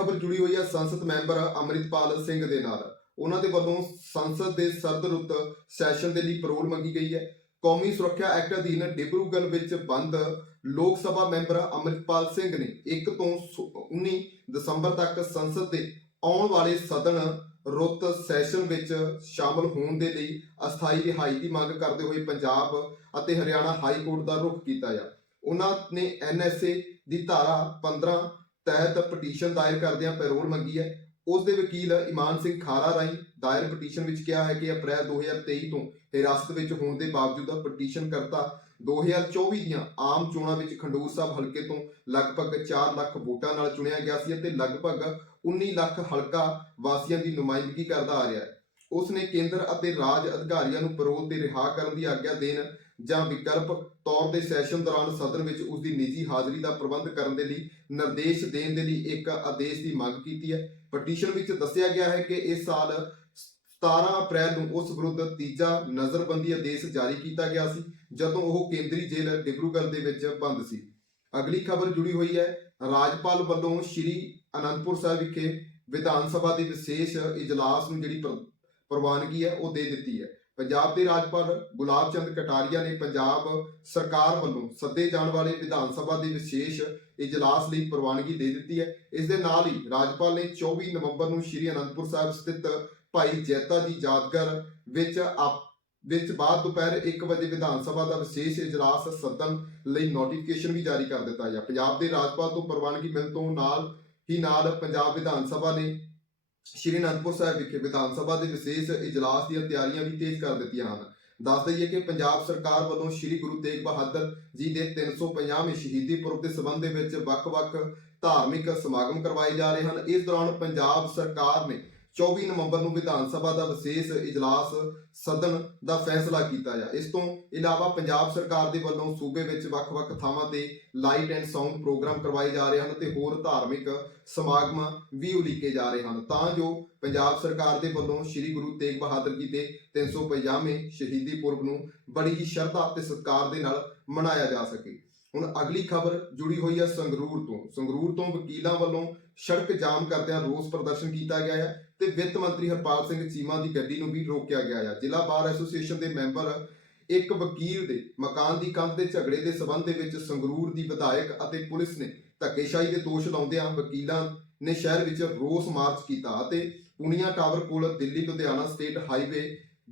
ਖਬਰ ਜੁੜੀ ਹੋਈ ਹੈ ਸੰਸਦ ਮੈਂਬਰ ਅਮਰਿਤਪਾਲ ਸਿੰਘ ਦੇ ਨਾਲ। ਉਹਨਾਂ ਦੇ ਵੱਲੋਂ ਸੰਸਦ ਦੇ ਸਰਦ ਰੁੱਤ ਸੈਸ਼ਨ ਦੇ ਲਈ ਪਰੋਲ ਮੰਗੀ ਗਈ ਹੈ। ਕੌਮੀ ਸੁਰੱਖਿਆ ਐਕਟ ਅਧੀਨ ਡਿਬਰੂਗੜ੍ਹ ਵਿੱਚ ਬੰਦ ਲੋਕ ਸਭਾ ਮੈਂਬਰ ਅਮਰਿਤਪਾਲ ਸਿੰਘ ਨੇ 1 ਤੋਂ 19 ਦਸੰਬਰ ਤੱਕ ਸੰਸਦ ਦੇ ਆਉਣ ਵਾਲੇ ਸਦਨ ਰੁੱਤ ਸੈਸ਼ਨ ਵਿੱਚ ਸ਼ਾਮਲ ਹੋਣ ਦੇ ਲਈ ਅਸਥਾਈ ਰਿਹਾਈ ਦੀ ਮੰਗ ਕਰਦੇ ਹੋਏ ਪੰਜਾਬ ਅਤੇ ਹਰਿਆਣਾ ਹਾਈ ਕੋਰਟ ਦਾ ਰੁਖ ਕੀਤਾ ਆ। ਉਹਨਾਂ ਨੇ ਐਨਐਸਏ ਦੀ ਧਾਰਾ 15 ਤਹਿਤ ਪਟੀਸ਼ਨ ਦਾਇਰ ਕਰਦਿਆਂ ਪੈਰੋਲ ਮੰਗੀ ਹੈ। ਉਸ ਦੇ ਵਕੀਲ ਇਮਾਨ ਸਿੰਘ ਖਾਰਾ ਰਾਹੀਂ ਦਾਇਰ ਪਟੀਸ਼ਨ ਵਿੱਚ ਕਿਹਾ ਹੈ ਕਿ ਅਪ੍ਰੈਲ 2023 ਤੋਂ ਹਿਰਾਸਤ ਵਿੱਚ ਹੋਣ ਦੇ ਬਾਵਜੂਦ ਪਟੀਸ਼ਨ ਕਰਤਾ 2024 ਦੀਆਂ ਆਮ ਚੋਣਾਂ ਵਿੱਚ ਖੰਡੂਰ ਸਾਹਿਬ ਹਲਕੇ ਤੋਂ ਲਗਭਗ 4 ਲੱਖ ਵੋਟਾਂ ਨਾਲ ਚੁਣਿਆ ਗਿਆ ਸੀ ਅਤੇ ਲਗਭਗ 19 ਲੱਖ ਹਲਕਾ ਵਾਸੀਆਂ ਦੀ ਨੁਮਾਇੰਦਗੀ ਕਰਦਾ ਆ ਰਿਹਾ ਹੈ। ਉਸ ਨੇ ਕੇਂਦਰ ਅਤੇ ਰਾਜ ਅਧਿਕਾਰੀਆਂ ਨੂੰ ਪਰੋਲ ਤੇ ਰਿਹਾ ਕਰਨ ਦੀ ਆਗਿਆ ਦੇਣ ਜਾਂ ਵਿਕਲਪ ਤੌਰ ਤੇ ਸੈਸ਼ਨ ਦੌਰਾਨ ਸਦਨ ਵਿੱਚ ਉਸ ਦੀ ਨਿੱਜੀ ਹਾਜ਼ਰੀ ਦਾ ਪ੍ਰਬੰਧ ਕਰਨ ਦੇ ਲਈ ਨਿਰਦੇਸ਼ ਦੇਣ ਦੇ ਲਈ ਇੱਕ ਆਦੇਸ਼ ਦੀ ਮੰਗ ਕੀਤੀ ਹੈ। ਪਟੀਸ਼ਨ ਵਿੱਚ ਦੱਸਿਆ ਗਿਆ ਹੈ ਕਿ ਇਸ ਸਾਲ 17 ਅਪ੍ਰੈਲ ਨੂੰ ਉਸ ਵਿਰੁੱਧ ਤੀਜਾ ਨਜ਼ਰਬੰਦੀ ਆਦੇਸ਼ ਜਾਰੀ ਕੀਤਾ ਗਿਆ ਸੀ, ਜਦੋਂ ਉਹ ਕੇਂਦਰੀ ਜੇਲ੍ਹ ਡਿਬਰੂਗੜ੍ਹ ਦੇ ਵਿੱਚ ਬੰਦ ਸੀ। ਅਗਲੀ ਖਬਰ ਜੁੜੀ ਹੋਈ ਹੈ। ਰਾਜਪਾਲ ਵੱਲੋਂ ਸ਼੍ਰੀ ਅਨੰਦਪੁਰ ਸਾਹਿਬ ਵਿਖੇ ਵਿਧਾਨ ਸਭਾ ਦੇ ਵਿਸ਼ੇਸ਼ ਇਜਲਾਸ ਨੂੰ ਜਿਹੜੀ ਪ੍ਰ- ਪ੍ਰਵਾਨਗੀ ਹੈ, ਉਹ ਦੇ ਦਿੱਤੀ ਹੈ। ਪੰਜਾਬ ਦੇ ਰਾਜਪਾਲ ਗੁਲਾਬ ਚੰਦ ਕਟਾਰੀਆ ਨੇ ਪੰਜਾਬ ਸਰਕਾਰ ਵੱਲੋਂ ਸੱਦੇ ਜਾਣ ਵਾਲੇ ਵਿਧਾਨ ਸਭਾ ਦੇ ਵਿਸ਼ੇਸ਼ ਇਜਲਾਸ ਲਈ ਪ੍ਰਵਾਨਗੀ ਦੇ ਦਿੱਤੀ ਹੈ। ਇਸ ਦੇ ਨਾਲ ਹੀ ਰਾਜਪਾਲ ਨੇ 24 ਨਵੰਬਰ ਨੂੰ ਸ਼੍ਰੀ ਅਨੰਦਪੁਰ ਸਾਹਿਬ ਸਥਿਤ ਭਾਈ ਜੈਤਾ ਜੀ ਯਾਦਗਾਰ ਵਿੱਚ ਆਪ, ਵਿੱਚ ਬਾਅਦ ਦੁਪਹਿਰ 1 ਵਜੇ ਵਿਧਾਨ ਸਭਾ ਦਾ ਵਿਸ਼ੇਸ਼ ਇਜਲਾਸ ਸੱਦਣ ਲਈ ਨੋਟੀਫਿਕੇਸ਼ਨ ਵੀ ਜਾਰੀ ਕਰ ਦਿੱਤਾ ਹੈ ਪੰਜਾਬ ਦੇ ਰਾਜਪਾਲ ਤੋਂ ਪ੍ਰਵਾਨਗੀ ਮਿਲਣ ਤੋਂ ਨਾਲ ਹੀ ਨਾਲ ਪੰਜਾਬ ਵਿਧਾਨ ਸਭਾ ਨੇ ਸ਼੍ਰੀ ਅਨੰਦਪੁਰ ਸਾਹਿਬ ਵਿਖੇ ਵਿਧਾਨ ਸਭਾ ਦੇ ਵਿਸ਼ੇਸ਼ ਇਜਲਾਸ ਦੀਆਂ ਤਿਆਰੀਆਂ ਵੀ ਤੇਜ਼ ਕਰ ਦਿੱਤੀਆਂ ਹਨ। ਦੱਸ ਦਈਏ ਕਿ ਪੰਜਾਬ ਸਰਕਾਰ ਵੱਲੋਂ ਸ਼੍ਰੀ ਗੁਰੂ ਤੇਗ ਬਹਾਦਰ ਜੀ ਦੇ 350ਵੇਂ ਸ਼ਹੀਦੀ ਪੁਰਬ ਦੇ ਸਬੰਧ ਦੇ ਵਿੱਚ ਵੱਖ-ਵੱਖ ਧਾਰਮਿਕ ਸਮਾਗਮ ਕਰਵਾਏ ਜਾ ਰਹੇ ਹਨ। ਇਸ ਦੌਰਾਨ ਪੰਜਾਬ ਸਰਕਾਰ ਨੇ 24 ਨਵੰਬਰ ਨੂੰ ਵਿਧਾਨ ਸਭਾ ਦਾ ਵਿਸ਼ੇਸ਼ ਇਜਲਾਸ ਸਦਨ ਦਾ ਫੈਸਲਾ ਕੀਤਾ ਹੈ ਇਸ ਤੋਂ ਇਲਾਵਾ ਪੰਜਾਬ ਸਰਕਾਰ ਦੇ ਵੱਲੋਂ ਸੂਬੇ ਵਿੱਚ ਵੱਖ-ਵੱਖ ਥਾਵਾਂ ਤੇ ਲਾਈਟ ਐਂਡ ਸਾਊਂਡ ਪ੍ਰੋਗਰਾਮ ਕਰਵਾਏ ਜਾ ਰਹੇ ਹਨ ਤੇ ਹੋਰ ਧਾਰਮਿਕ ਸਮਾਗਮ ਵੀ ਉਲੀਕੇ ਜਾ ਰਹੇ ਹਨ। ਤਾਂ ਜੋ ਪੰਜਾਬ ਸਰਕਾਰ ਦੇ ਵੱਲੋਂ ਸ੍ਰੀ ਗੁਰੂ ਤੇਗ ਬਹਾਦਰ ਜੀ ਦੇ 350ਵੇਂ ਸ਼ਹੀਦੀ ਪੁਰਬ ਨੂੰ ਬੜੀ ਹੀ ਸ਼ਰਧਾ ਤੇ ਸਤਿਕਾਰ ਦੇ ਨਾਲ ਮਨਾਇਆ ਜਾ ਸਕੇ। ਹੁਣ ਅਗਲੀ ਖਬਰ ਜੁੜੀ ਹੋਈ ਹੈ ਸੰਗਰੂਰ ਤੋਂ। ਸੰਗਰੂਰ ਤੋਂ ਵਕੀਲਾਂ ਵੱਲੋਂ ਸੜਕ ਜਾਮ ਕਰਦਿਆਂ ਰੋਸ ਪ੍ਰਦਰਸ਼ਨ ਕੀਤਾ ਗਿਆ ਹੈ। ਤੇ ਵਿੱਤ ਮੰਤਰੀ ਹਰਪਾਲ ਸਿੰਘ ਚੀਮਾ ਦੀ ਗੱਡੀ ਨੂੰ ਵੀ ਰੋਕਿਆ ਗਿਆ ਹੈ ਜ਼ਿਲ੍ਹਾ ਬਾਰ ਐਸੋਸੀਏਸ਼ਨ ਦੇ ਮੈਂਬਰ ਇੱਕ ਵਕੀਲ ਦੇ ਮਕਾਨ ਦੀ ਕੰਧ ਦੇ ਝਗੜੇ ਦੇ ਸਬੰਧ ਦੇ ਵਿੱਚ ਸੰਗਰੂਰ ਦੀ ਵਿਧਾਇਕ ਅਤੇ ਪੁਲਿਸ ਨੇ ਧੱਕੇਸ਼ਾਹੀ ਦੇ ਦੋਸ਼ ਲਾਉਂਦਿਆਂ ਵਕੀਲਾਂ ਨੇ ਸ਼ਹਿਰ ਵਿੱਚ ਰੋਸ ਮਾਰਚ ਕੀਤਾ ਅਤੇ ਪੁਨੀਆ ਟਾਵਰ ਕੋਲ ਦਿੱਲੀ, ਲੁਧਿਆਣਾ ਸਟੇਟ ਹਾਈਵੇ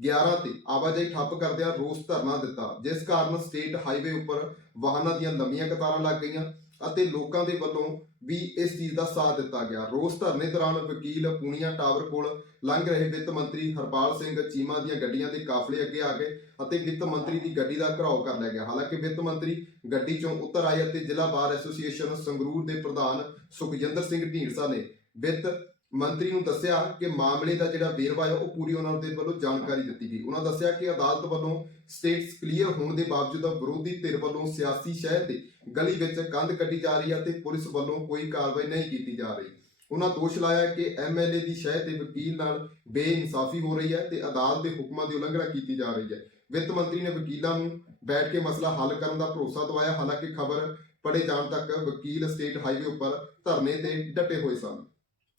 11 ਤੇ ਆਵਾਜਾਈ ਠੱਪ ਕਰਦਿਆਂ ਰੋਸ ਧਰਨਾ ਦਿੱਤਾ, ਜਿਸ ਕਾਰਨ ਸਟੇਟ ਹਾਈਵੇ ਉੱਪਰ ਵਾਹਨਾਂ ਦੀਆਂ ਲੰਮੀਆਂ ਕਤਾਰਾਂ ਲੱਗ ਗਈਆਂ। ਅਤੇ ਲੋਕਾਂ ਦੇ ਵੱਲੋਂ ਵੀ ਇਸ ਚੀਜ਼ ਦਾ ਸਾਥ ਦਿੱਤਾ ਗਿਆ। ਰੋਸ ਧਰਨੇ ਦੌਰਾਨ ਵਕੀਲ ਪੂਨੀਆ ਟਾਵਰ ਕੋਲ ਲੰਘ ਰਹੇ ਵਿੱਤ ਮੰਤਰੀ ਹਰਪਾਲ ਸਿੰਘ ਚੀਮਾ ਦੀਆਂ ਗੱਡੀਆਂ ਦੇ ਕਾਫਲੇ ਅੱਗੇ ਆ ਗਏ ਅਤੇ ਵਿੱਤ ਮੰਤਰੀ ਦੀ ਗੱਡੀ ਦਾ ਘਰਾਓ ਕਰ ਲਿਆ ਗਿਆ। ਹਾਲਾਂਕਿ ਵਿੱਤ ਮੰਤਰੀ ਗੱਡੀ ਚੋਂ ਉਤਰ ਆਏ ਅਤੇ ਜ਼ਿਲ੍ਹਾ ਬਾਰ ਐਸੋਸੀਏਸ਼ਨ ਸੰਗਰੂਰ ਦੇ ਪ੍ਰਧਾਨ ਸੁਖਜਿੰਦਰ ਸਿੰਘ ਢੀਂਡਸਾ ਨੇ ਵਿੱਤ ਮੰਤਰੀ ਨੂੰ ਦੱਸਿਆ ਕਿ ਮਾਮਲੇ ਦਾ ਜਿਹੜਾ ਵੇਰਵਾ ਹੈ, ਉਹ ਪੂਰੀ ਉਹਨਾਂ ਦੇ ਵੱਲੋਂ ਜਾਣਕਾਰੀ ਦਿੱਤੀ ਗਈ। ਉਹਨਾਂ ਦੱਸਿਆ ਕਿ ਅਦਾਲਤ ਵੱਲੋਂ ਸਟੇਟਸ ਕਲੀਅਰ ਹੋਣ ਦੇ ਬਾਵਜੂਦ ਵਿਰੋਧੀ ਧਿਰ ਵੱਲੋਂ ਸਿਆਸੀ ਸ਼ਹਿਰ ਦੇ ਗਲੀ ਵਿੱਚ ਕੰਧ ਕੱਢੀ ਜਾ ਰਹੀ ਹੈ ਤੇ ਪੁਲਿਸ ਵੱਲੋਂ ਕੋਈ ਕਾਰਵਾਈ ਨਹੀਂ ਕੀਤੀ ਜਾ ਰਹੀ। ਉਹਨਾਂ ਦੋਸ਼ ਲਾਇਆ ਕਿ ਐਮਐਲਏ ਦੀ ਸ਼ਹਿਰ ਦੇ ਵਕੀਲ ਨਾਲ ਬੇਇਨਸਾਫੀ ਹੋ ਰਹੀ ਹੈ ਤੇ ਅਦਾਲਤ ਦੇ ਹੁਕਮਾਂ ਦੀ ਉਲੰਘਣਾ ਕੀਤੀ ਜਾ ਰਹੀ ਹੈ। ਵਿੱਤ ਮੰਤਰੀ ਨੇ ਵਕੀਲਾਂ ਨੂੰ ਬੈਠ ਕੇ ਮਸਲਾ ਹੱਲ ਕਰਨ ਦਾ ਭਰੋਸਾ ਦਵਾਇਆ। ਹਾਲਾਂਕਿ ਖਬਰ ਪੜੇ ਜਾਣ ਤੱਕ ਵਕੀਲ ਸਟੇਟ ਹਾਈਵੇ ਉੱਪਰ ਧਰਨੇ ਤੇ ਡਟੇ ਹੋਏ ਸਨ।